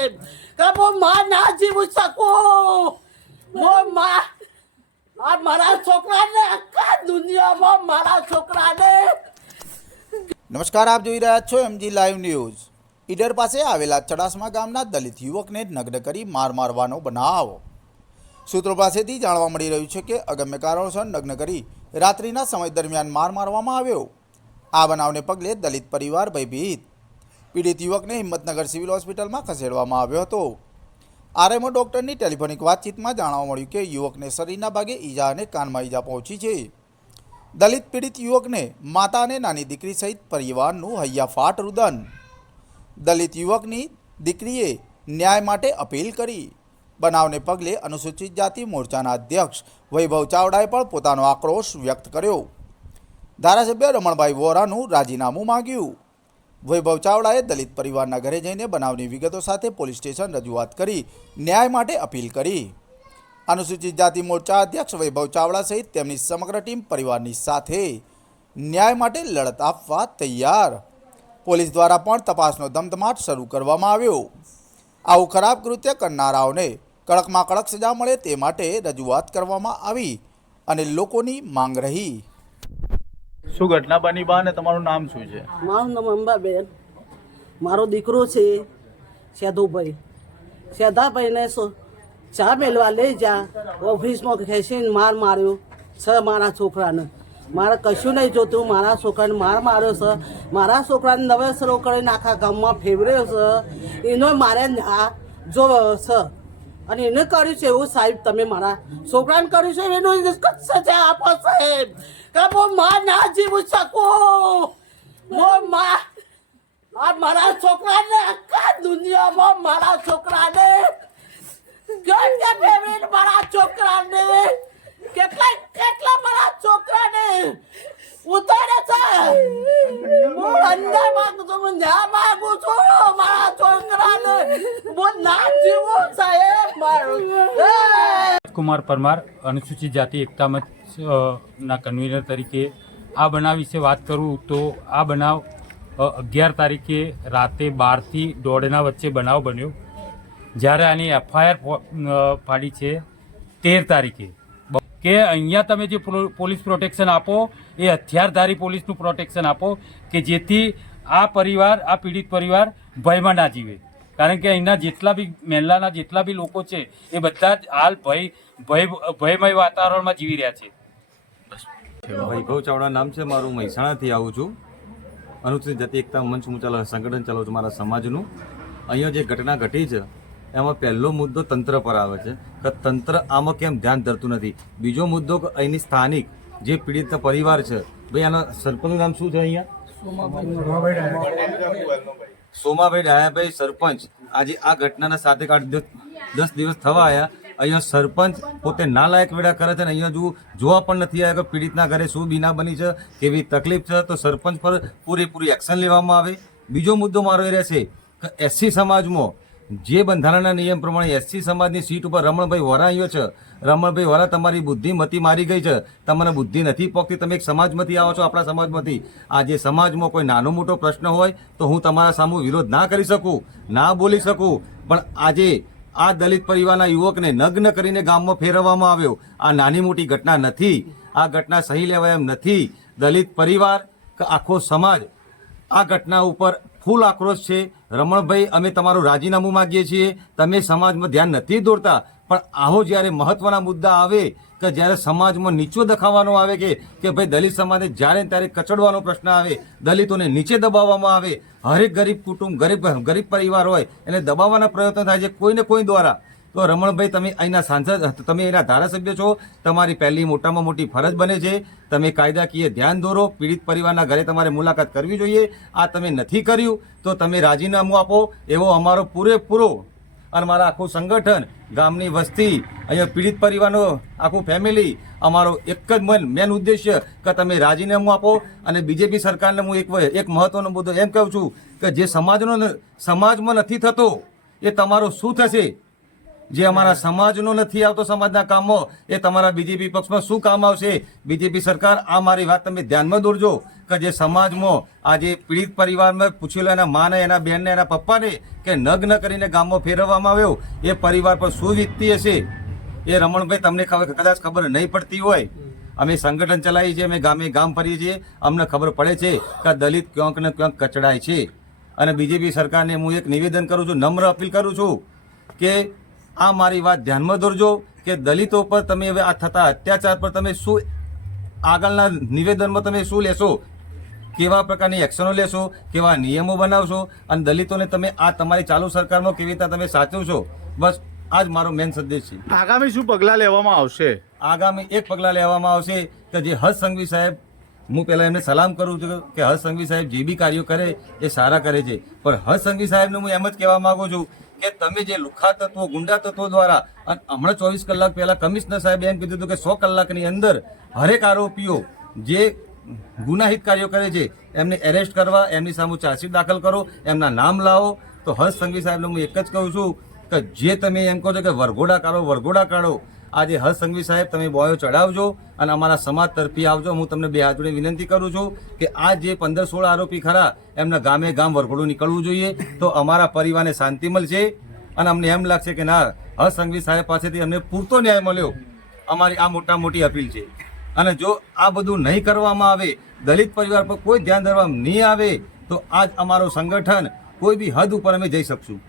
સાહેબ કે માં ના જીવું શકું. મો માં. આ મારા છોકરાને આખા દુનિયામાં મારા છોકરાને. નમસ્કાર, આપ જોઈ રહ્યા છો એમજી લાઈવ ન્યૂઝ ઈડર પાસે આવેલા ચડાસમા ગામના દલિત યુવકને નગ્ન કરી માર મારવાનો બનાવ. સૂત્રો પાસેથી જાણવા મળી રહ્યું છે કે અગમ્ય કારણોસર નગ્ન કરી રાત્રિના સમય દરમિયાન માર મારવામાં આવ્યો. આ બનાવને પગલે દલિત પરિવાર ભયભીત પીડિત યુવકને હિંમતનગર સિવિલ હોસ્પિટલમાં ખસેડવામાં આવ્યો હતો. આરએમઓ ડૉક્ટરની ટેલિફોનિક વાતચીતમાં જાણવા મળ્યું કે યુવકને શરીરના ભાગે ઈજા અને કાનમાં ઈજા પહોંચી છે. દલિત પીડિત યુવકને માતા અને નાની દીકરી સહિત પરિવારનું હૈયાફાટ રુદન. દલિત યુવકની દીકરીએ ન્યાય માટે અપીલ કરી. બનાવને પગલે અનુસૂચિત જાતિ મોરચાના અધ્યક્ષ વૈભવ ચાવડાએ પણ પોતાનો આક્રોશ વ્યક્ત કર્યો. ધારાસભ્ય રમણભાઈ વોરાનું રાજીનામું માંગ્યું. વૈભવ ચાવડાએ દલિત પરિવારના ઘરે જઈને બનાવની વિગતો સાથે પોલીસ સ્ટેશન રજૂઆત કરી, ન્યાય માટે અપીલ કરી. અનુસૂચિત જાતિ મોરચા અધ્યક્ષ વૈભવ ચાવડા સહિત તેમની સમગ્ર ટીમ પરિવારની સાથે ન્યાય માટે લડત આપવા તૈયાર. પોલીસ દ્વારા પણ તપાસનો ધમધમાટ શરૂ કરવામાં આવ્યો. આવું ખરાબ કૃત્ય કરનારાઓને કડકમાં કડક સજા મળે તે માટે રજૂઆત કરવામાં આવી અને લોકોની માંગ રહી. શું ઘટના બની? બા, અને તમારું નામ શું છે? મારું નામ અંબાબેન. મારો દીકરો છે સેધુભાઈ. સેધાભાઈને ચા મેળવા લઈ જા. ઓફિસમાં ખેંચીને માર માર્યો છે મારા છોકરાને. મારે કશું નહીં જોતું. મારા છોકરાને માર માર્યો છે મારા છોકરાને નવેસરો કરીને આખા ગામમાં ફેવર્યો છે એનો મારે જો છે અને એને કર્યું છે એવું સાહેબ, તમે મારા છોકરાને કર્યું છે એનું સજા આપો સાહેબ. કે હું માં ના જીવું શકું. હું માં મારા છોકરાને આખા દુનિયામાં મારા છોકરાને કેટલા ફેવરેટ મારા છોકરાને કેટલા કેટલા મારા છોકરાને ઉતારે છે હું અંદર માંગુ છું હું ન્યા માંગુ છું મારા છોકરાને હું ના જીવું સાહેબ મારું એ! કુમાર પરમાર અનુસૂચિત જાતિ એકતા મંચ ના કન્વીનર તરીકે આ બનાવ વિશે વાત કરું તો આ બનાવ અગિયાર તારીખે રાતે બારથી દોઢના વચ્ચે બનાવ બન્યો. જ્યારે આની એફઆઈઆર ફાડી છે તેર તારીખે. કે અહીંયા તમે જે પોલીસ પ્રોટેક્શન આપો, એ હથિયારધારી પોલીસનું પ્રોટેક્શન આપો કે જેથી આ પરિવાર, આ પીડિત પરિવાર ભયમાં ના જીવે. કારણ કે અહીંના જેટલા બી મહેલાના જેટલા બી લોકો છે એ બધા જ હાલ ભય ભય ભયમય વાતાવરણમાં જીવી રહ્યા છે. વૈભવ ચાવડા નામ છે મારું મહેસાણાથી આવું છું. અનુસૂચિત જાતિ એકતા મંચ હું ચાલો સંગઠન ચલાવું છું મારા સમાજનું. અહીંયા જે ઘટના ઘટી છે એમાં પહેલો મુદ્દો તંત્ર પર આવે છે કે તંત્ર આમાં કેમ ધ્યાન ધરતું નથી? બીજો મુદ્દો કે અહીંની સ્થાનિક જે પીડિત પરિવાર છે ભાઈ આના સરપંચનું નામ શું છે અહીંયા? સોમાભાઈ ડાયાભાઈ સરપંચ આજે આ ઘટનાના સાથે આઠ દસ દિવસ થવા આવ્યા અહીંયા સરપંચ પોતે નાલાયક વેડા કરે છે અને અહીંયા જો જોવા પણ નથી આવ્યા કે પીડિતના ઘરે શું બીના બની છે, કેવી તકલીફ છે, તો સરપંચ પર પૂરેપૂરી એક્શન લેવામાં આવે. બીજો મુદ્દો મારો એ રહેશે કે એસસી સમાજમાં જે બંધારણના નિયમ પ્રમાણે એસસી સમાજની સીટ ઉપર રમણભાઈ વોરા આવ્યો છે, રમણભાઈ વોરા, તમારી બુદ્ધિમતી મારી ગઈ છે. તમને બુદ્ધિ નથી પોકતી, તમે એક સમાજમાંથી આવો છો આપણા સમાજમાંથી. આજે સમાજમાં કોઈ નાનો મોટો પ્રશ્ન હોય તો હું તમારા સામે વિરોધ ના કરી શકું, ના બોલી શકું. પણ આજે આ દલિત પરિવારના યુવકને નગ્ન કરીને ગામમાં ફેરવવામાં આવ્યો. આ નાની મોટી ઘટના નથી, આ ઘટના સહી લેવાય એમ નથી. દલિત પરિવાર આખો સમાજ આ ઘટના ઉપર ફૂલ આક્રોશ છે. રમણભાઈ, અમે તમારું રાજીનામું માગીએ છીએ. તમે સમાજમાં ધ્યાન નથી દોરતા, પણ આવો જ્યારે મહત્વના મુદ્દા આવે કે જ્યારે સમાજમાં નીચો દખાવાનો આવે કે કે ભાઈ દલિત સમાજને જ્યારે ત્યારે કચડવાનો પ્રશ્ન આવે, દલિતોને નીચે દબાવવામાં આવે, હરેક ગરીબ કુટુંબ, ગરીબ ગરીબ પરિવાર હોય, એને દબાવવાના પ્રયત્નો થાય છે કોઈને કોઈ દ્વારા. તો રમણભાઈ, તમે અહીંના સાંસદ, તમે એના ધારાસભ્ય છો. તમારી પહેલી મોટામાં મોટી ફરજ બને છે. તમે કાયદાકીય ધ્યાન દોરો. પીડિત પરિવારના ઘરે તમારે મુલાકાત કરવી જોઈએ. આ તમે નથી કર્યું, તો તમે રાજીનામું આપો. એવો અમારો પૂરેપૂરો અને મારા આખું સંગઠન, ગામની વસ્તી, અહીંયા પીડિત પરિવારનો આખું ફેમિલી અમારો એક જ મન મેન ઉદ્દેશ્ય કે તમે રાજીનામું આપો. અને બીજેપી સરકારને હું એક એક મહત્વનો મુદ્દો એમ કહું છું કે જે સમાજનો સમાજમાં નથી થતો, એ તમારો શું થશે? જે અમારા સમાજનો નથી આવતો સમાજના કામો, એ તમારા બીજેપી પક્ષમાં શું કામ આવશે? બીજેપી સરકાર આ મારી વાત તમે ધ્યાનમાં દોરજો કે જે સમાજમાં આજે પીડિત પરિવારમાં પૂછેલો એના માને, એના બેનને, એના પપ્પાને કે નગ્ન કરીને ગામમાં ફેરવવામાં આવ્યો, એ પરિવાર પર શું વીતતી હશે? એ રમણભાઈ, તમને કદાચ ખબર નહીં પડતી હોય. અમે સંગઠન ચલાવીએ છીએ, અમે ગામે ગામ ફરીએ છીએ. અમને ખબર પડે છે કે દલિત ક્યાંક ને ક્યાંક કચડાય છે. અને બીજેપી સરકારને હું એક નિવેદન કરું છું, નમ્ર અપીલ કરું છું કે આ મારી વાત ધ્યાનમાં દોરજો કે દલિતો પર તમે હવે આ થતા અત્યાચાર પર તમે શું આગળના નિવેદનમાં તમે શું લેશો? કેવા પ્રકારની એક્શનો લેશો? કેવા નિયમો બનાવશો? અને દલિતોને તમે આ તમારી ચાલુ સરકારમાં કેવી રીતે તમે સાચવશો? બસ આ જ મારો મેન સંદેશ છે. આગામી શું પગલાં લેવામાં આવશે? આગામી એક પગલાં લેવામાં આવશે કે જે હર્ષ સંઘવી સાહેબ હું પહેલા એમને સલામ કરું છું કે હર્ષ સંઘવી સાહેબ જે બી કાર્યો કરે એ સારા કરે છે. પણ હર્ષ સંઘવી સાહેબને હું એમ જ કહેવા માગું છું કે તમે જે લુખા તત્વો, ગુંડા તત્વો દ્વારા, અને હમણાં ચોવીસ કલાક પહેલા કમિશનર સાહેબે એમ કીધું હતું કે સો કલાકની અંદર હરેક આરોપીઓ જે ગુનાહિત કાર્યો કરે છે, એમને એરેસ્ટ કરવા, એમની સામે ચાર્જશીટ દાખલ કરો, એમના નામ લાવો. તો હર્ષ સંઘવી સાહેબને હું એક જ કહું છું કે જે તમે એમ કહો છો કે વરઘોડા કાઢો વરઘોડા કાઢો આજે હર્ષ સંઘવી સાહેબ, તમે બોયો ચડાવજો અને અમારા સમાજ તરફી આવજો. હું તમને બે હાથ વિનંતી કરું છું કે આ જે પંદર સોળ આરોપી ખરા, એમના ગામે ગામ વરઘોડું નીકળવું જોઈએ. તો અમારા પરિવારને શાંતિ મળશે અને અમને એમ લાગશે કે ના હર્ષ સંઘવી સાહેબ પાસેથી અમને પૂરતો ન્યાય મળ્યો. અમારી આ મોટા મોટી અપીલ છે. અને જો આ બધું નહીં કરવામાં આવે, દલિત પરિવાર પર કોઈ ધ્યાન ધરવા નહીં આવે, તો આજ અમારું સંગઠન કોઈ બી હદ ઉપર અમે જઈ શકશું.